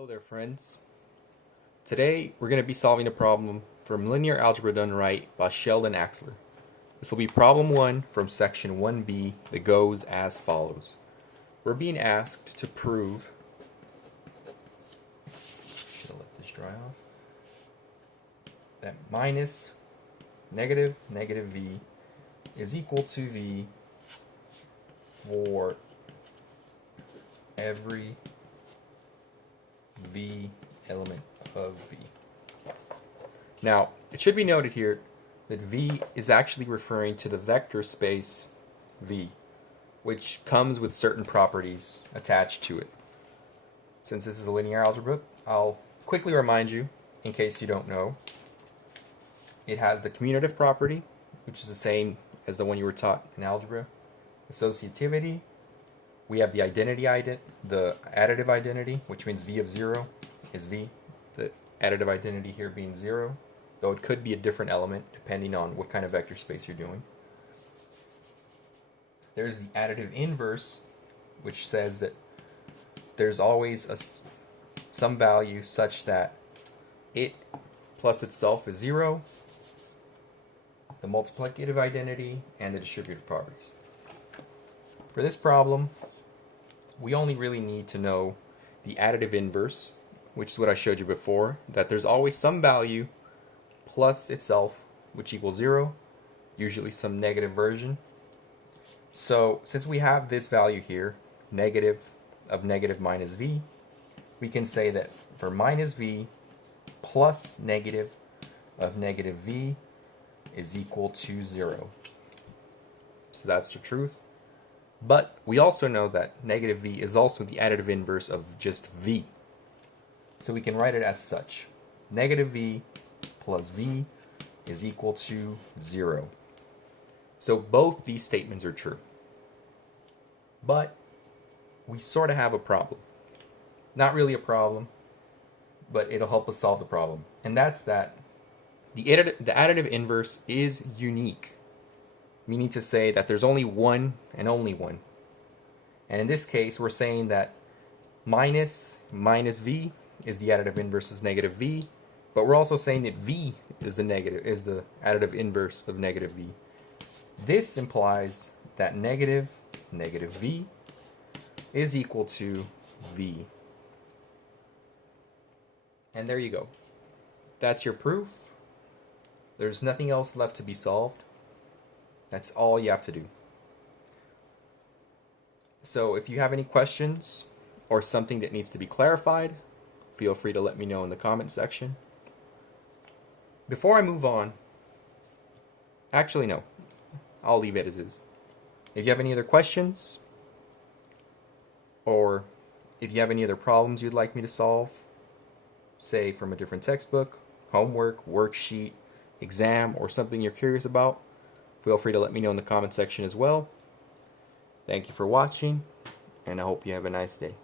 Hello there, friends. Today we're going to be solving a problem from Linear Algebra Done Right by Sheldon Axler. This will be problem 1 from section 1b that goes as follows. We're being asked to prove, should let this dry off, that minus negative v is equal to v for every v element of v. Now, it should be noted here that v is actually referring to the vector space v, which comes with certain properties attached to it. Since this is a linear algebra, I'll quickly remind you, in case you don't know, it has the commutative property, which is the same as the one you were taught in algebra, associativity. We have the the additive identity, which means v of 0 is v, the additive identity here being 0, though it could be a different element depending on what kind of vector space you're doing. There's the additive inverse, which says that there's always some value such that it plus itself is 0, the multiplicative identity, and the distributive properties. For this problem, we only really need to know the additive inverse, which is what I showed you before, that there's always some value plus itself, which equals 0, usually some negative version. So since we have this value here, negative of negative minus v, we can say that for minus v plus negative of negative v is equal to 0. So that's the truth. But we also know that negative v is also the additive inverse of just v. So we can write it as such. Negative v plus v is equal to 0. So both these statements are true. But we sort of have a problem. Not really a problem, but it'll help us solve the problem. And that's that the additive inverse is unique. Meaning to say that there's only one and only one. And in this case, we're saying that minus v is the additive inverse of negative v, but we're also saying that v is the additive inverse of negative v. This implies that negative v is equal to v. And there you go. That's your proof. There's nothing else left to be solved. That's all you have to do. So if you have any questions or something that needs to be clarified, feel free to let me know in the comment section. Before I move on, actually no, I'll leave it as is. If you have any other questions, or if you have any other problems you'd like me to solve, say from a different textbook, homework, worksheet, exam, or something you're curious about, feel free to let me know in the comment section as well. Thank you for watching, and I hope you have a nice day.